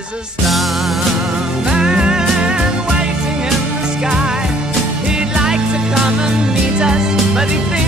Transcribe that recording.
There's a starman waiting in the sky. He'd like to come and meet us, but he thinks